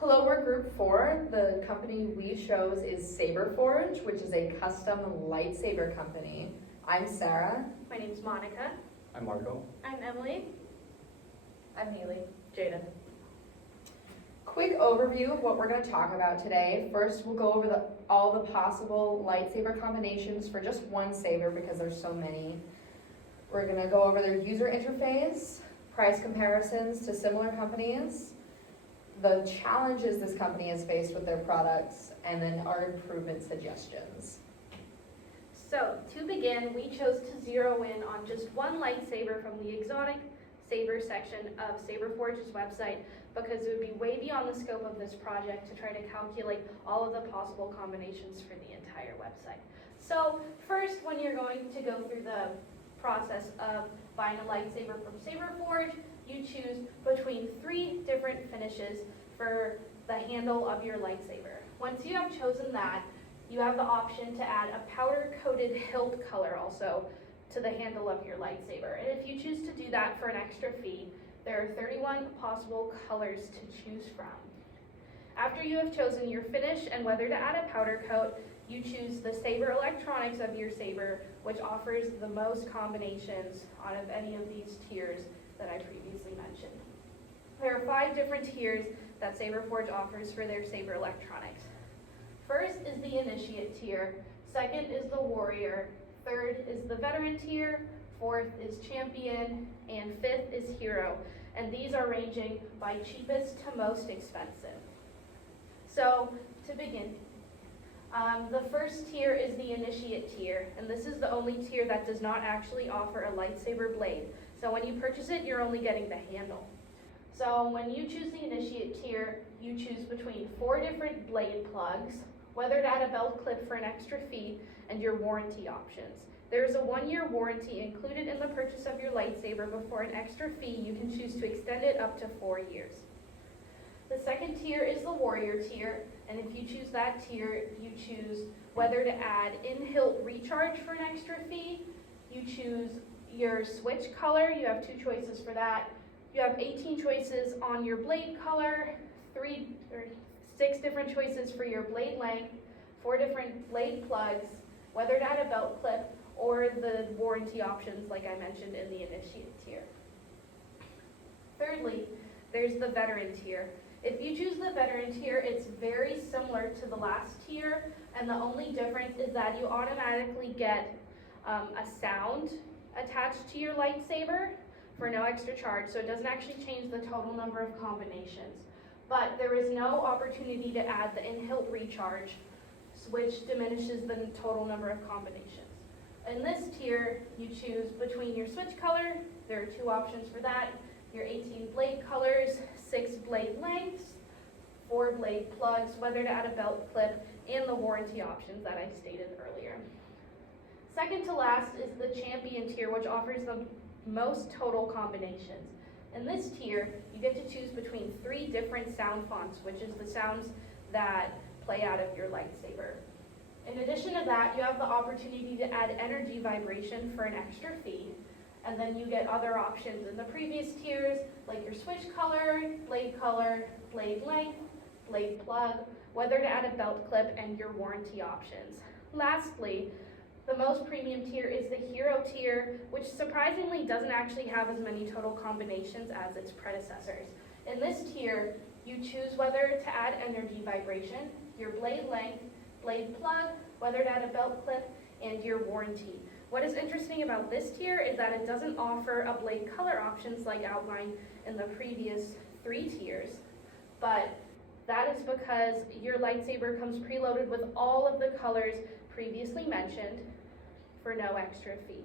Hello, we're Group 4. The company we chose is Saberforge, which is a custom lightsaber company. I'm Sarah. My name's Monica. I'm Marco. I'm Emily. I'm Haley. Jada. Quick overview of what we're going to talk about today. First, we'll go over all the possible lightsaber combinations for just one saber because there's so many. We're going to go over their user interface, price comparisons to similar companies, the challenges this company has faced with their products, and then our improvement suggestions. So, to begin, we chose to zero in on just one lightsaber from the exotic saber section of Saberforge's website because it would be way beyond the scope of this project to try to calculate all of the possible combinations for the entire website. So, first, when you're going to go through the process of buying a lightsaber from Saberforge, you choose between 3 different finishes for the handle of your lightsaber. Once you have chosen that, you have the option to add a powder-coated hilt color also to the handle of your lightsaber. And if you choose to do that for an extra fee, there are 31 possible colors to choose from. After you have chosen your finish and whether to add a powder coat, you choose the saber electronics of your saber, which offers the most combinations out of any of these tiers that I previously mentioned. There are 5 different tiers that Saberforge offers for their saber electronics. First is the initiate tier, second is the warrior, third is the veteran tier, fourth is champion, and fifth is hero. And these are ranging by cheapest to most expensive. So to begin, the first tier is the initiate tier, and this is the only tier that does not actually offer a lightsaber blade. So when you purchase it, you're only getting the handle. So when you choose the initiate tier, you choose between 4 different blade plugs, whether to add a belt clip for an extra fee, and your warranty options. There is a 1-year warranty included in the purchase of your lightsaber, but for an extra fee, you can choose to extend it up to 4 years. The second tier is the warrior tier, and if you choose that tier, you choose whether to add in-hilt recharge for an extra fee. You choose your switch color. You have 2 choices for that. You have 18 choices on your blade color, 6 different choices for your blade length, 4 different blade plugs, whether to add a belt clip, or the warranty options like I mentioned in the initiate tier. Thirdly, there's the veteran tier. If you choose the veteran tier, it's very similar to the last tier, and the only difference is that you automatically get a sound attached to your lightsaber for no extra charge, so it doesn't actually change the total number of combinations. But there is no opportunity to add the in-hilt recharge, which diminishes the total number of combinations. In this tier, you choose between your switch color. There are 2 options for that. Your 18 blade colors, 6 blade lengths, 4 blade plugs, whether to add a belt clip, and the warranty options that I stated earlier. Second to last is the champion tier, which offers the most total combinations. In this tier, you get to choose between 3 different sound fonts, which is the sounds that play out of your lightsaber. In addition to that, you have the opportunity to add energy vibration for an extra fee, and then you get other options in the previous tiers, like your switch color, blade length, blade plug, whether to add a belt clip, and your warranty options. Lastly, the most premium tier is the hero tier, which surprisingly doesn't actually have as many total combinations as its predecessors. In this tier, you choose whether to add energy vibration, your blade length, blade plug, whether to add a belt clip, and your warranty. What is interesting about this tier is that it doesn't offer a blade color options like outlined in the previous 3 tiers, but that is because your lightsaber comes preloaded with all of the colors previously mentioned for no extra fee.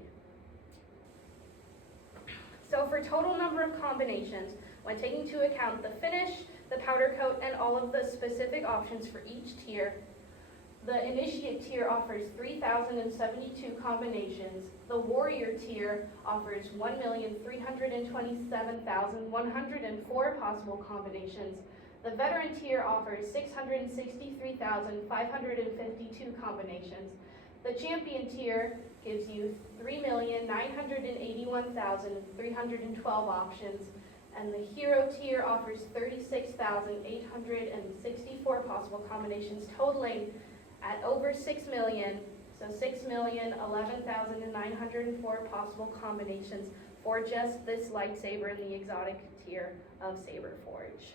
So for total number of combinations, when taking into account the finish, the powder coat, and all of the specific options for each tier, the initiate tier offers 3,072 combinations. The warrior tier offers 1,327,104 possible combinations. The veteran tier offers 663,552 combinations. The champion tier gives you 3,981,312 options, And the Hero tier offers 36,864 possible combinations, totaling at over 6 million. So 6,011,904 possible combinations for just this lightsaber in the exotic tier of Saberforge.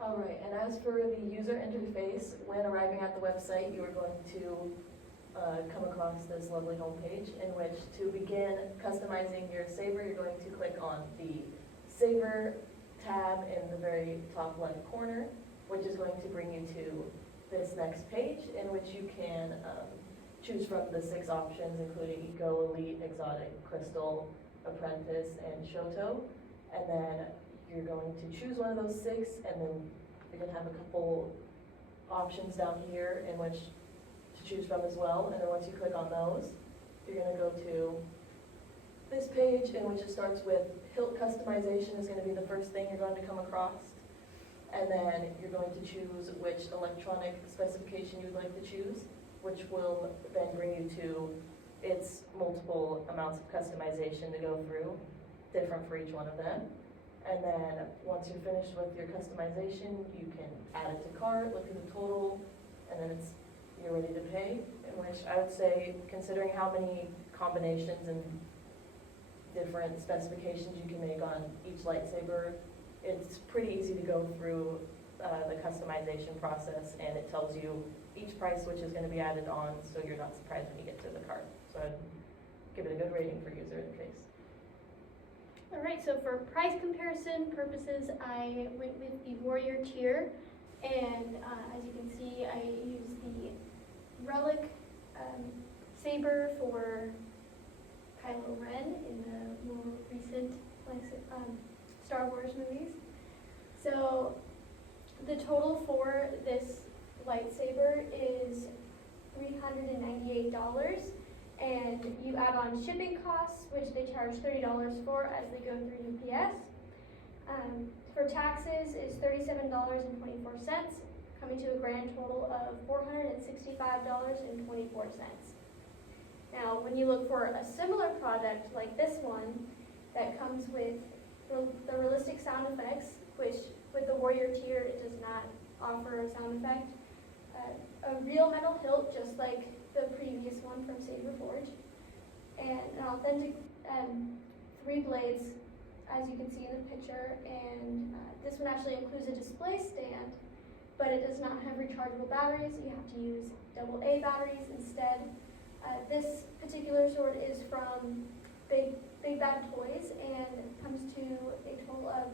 Alright, and as for the user interface, when arriving at the website, you are going to come across this lovely homepage in which to begin customizing your saber, you're going to click on the Saber tab in the very top left corner, which is going to bring you to this next page in which you can choose from the 6 options, including Eco, Elite, Exotic, Crystal, Apprentice, and Shoto. And then you're going to choose one of those 6, and then you're going to have a couple options down here in which to choose from as well. And then once you click on those, you're going to go to this page in which it starts with hilt customization is going to be the first thing you're going to come across. And then you're going to choose which electronic specification you'd like to choose, which will then bring you to its multiple amounts of customization to go through, different for each one of them. And then once you're finished with your customization, you can add it to cart, look at the total, and then you're ready to pay. In which I would say, considering how many combinations and different specifications you can make on each lightsaber, it's pretty easy to go through the customization process, and it tells you each price which is going to be added on, so you're not surprised when you get to the cart. So I'd give it a good rating for user interface. All right, so for price comparison purposes, I went with the Warrior tier, and as you can see, I used the Relic saber for Kylo Ren in the more recent Star Wars movies. So the total for this lightsaber is $398, and you add on shipping costs, which they charge $30 for as they go through UPS. For taxes is $37.24, coming to a grand total of $465.24. Now, when you look for a similar product like this one that comes with the realistic sound effects, which with the Warrior tier it does not offer a sound effect, a real metal hilt just like the previous one from Saberforge, and an authentic 3 blades, as you can see in the picture, and this one actually includes a display stand, but it does not have rechargeable batteries. You have to use AA batteries instead. This particular sword is from Big Bad Toys, and comes to a total of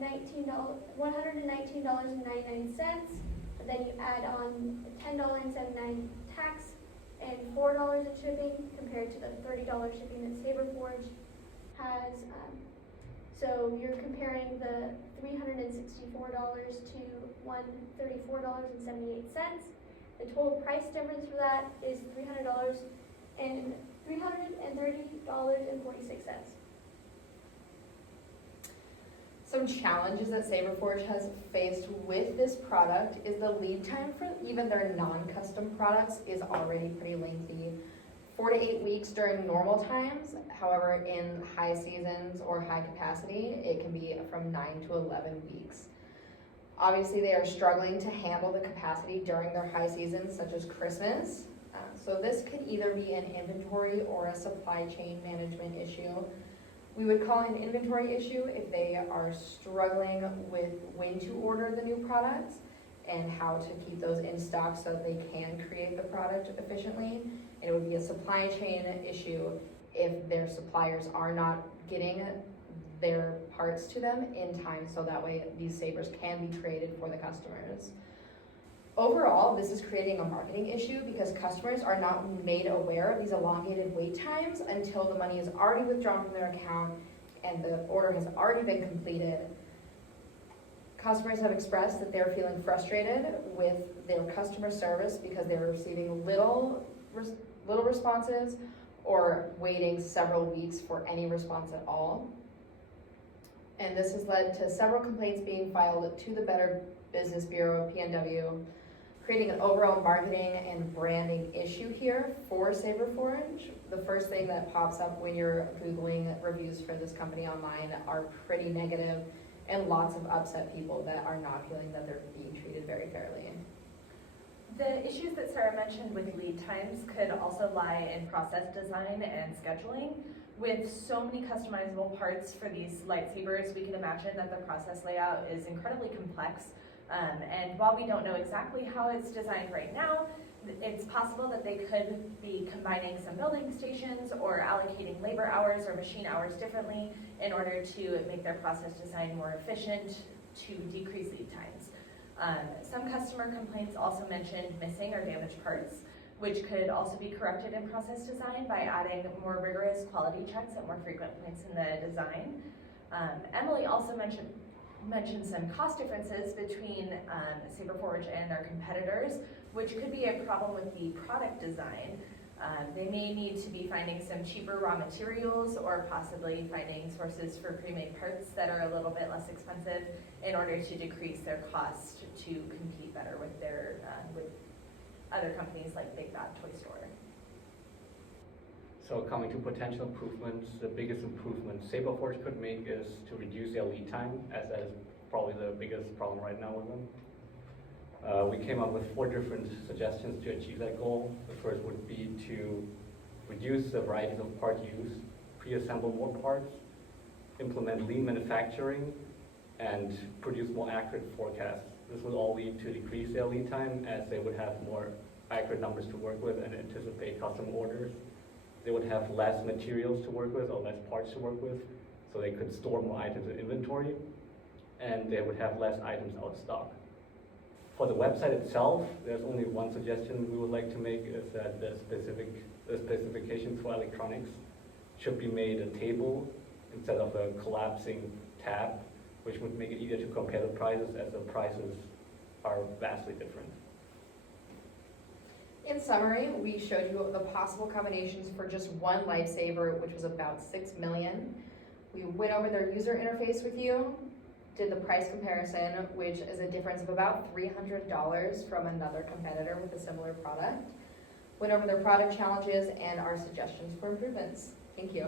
$119.99. Then you add on $10.79 tax and $4 in shipping, compared to the $30 shipping that Saberforge has. So you're comparing the $364 to $134.78. The total price difference for that is $330.46. Some challenges that Saberforge has faced with this product is the lead time for even their non-custom products is already pretty lengthy. 4 to 8 weeks during normal times. However, in high seasons or high capacity, it can be from 9 to 11 weeks. Obviously, they are struggling to handle the capacity during their high seasons, such as Christmas. So this could either be an inventory or a supply chain management issue. We would call it an inventory issue if they are struggling with when to order the new products and how to keep those in stock so that they can create the product efficiently. And it would be a supply chain issue if their suppliers are not getting their parts to them in time, so that way these sabers can be created for the customers. Overall, this is creating a marketing issue because customers are not made aware of these elongated wait times until the money is already withdrawn from their account and the order has already been completed. Customers have expressed that they're feeling frustrated with their customer service because they're receiving little responses or waiting several weeks for any response at all. And this has led to several complaints being filed to the Better Business Bureau, PNW, creating an overall marketing and branding issue here for Saberforge. The first thing that pops up when you're Googling reviews for this company online are pretty negative, and lots of upset people that are not feeling that they're being treated very fairly. The issues that Sarah mentioned with lead times could also lie in process design and scheduling. With so many customizable parts for these lightsabers, we can imagine that the process layout is incredibly complex. And while we don't know exactly how it's designed right now, it's possible that they could be combining some building stations or allocating labor hours or machine hours differently in order to make their process design more efficient to decrease lead times. Some customer complaints also mentioned missing or damaged parts, which could also be corrected in process design by adding more rigorous quality checks at more frequent points in the design. Emily also mentioned some cost differences between Saberforge and their competitors, which could be a problem with the product design. They may need to be finding some cheaper raw materials or possibly finding sources for pre-made parts that are a little bit less expensive in order to decrease their cost to compete better with their with other companies like Big Bad Toy Store. So coming to potential improvements, the biggest improvement Saberforge could make is to reduce their lead time, as that is probably the biggest problem right now with them. We came up with 4 different suggestions to achieve that goal. The first would be to reduce the varieties of part use, pre-assemble more parts, implement lean manufacturing, and produce more accurate forecasts. This would all lead to decrease their lead time, as they would have more accurate numbers to work with and anticipate customer orders. They would have less materials to work with or less parts to work with, so they could store more items in inventory, and they would have less items out of stock. For the website itself, there's only one suggestion we would like to make, is that the specifications for electronics should be made a table instead of a collapsing tab, which would make it easier to compare the prices, as the prices are vastly different. In summary, we showed you the possible combinations for just one lightsaber, which was about 6 million. We went over their user interface with you, did the price comparison, which is a difference of about $300 from another competitor with a similar product. Went over their product challenges and our suggestions for improvements. Thank you.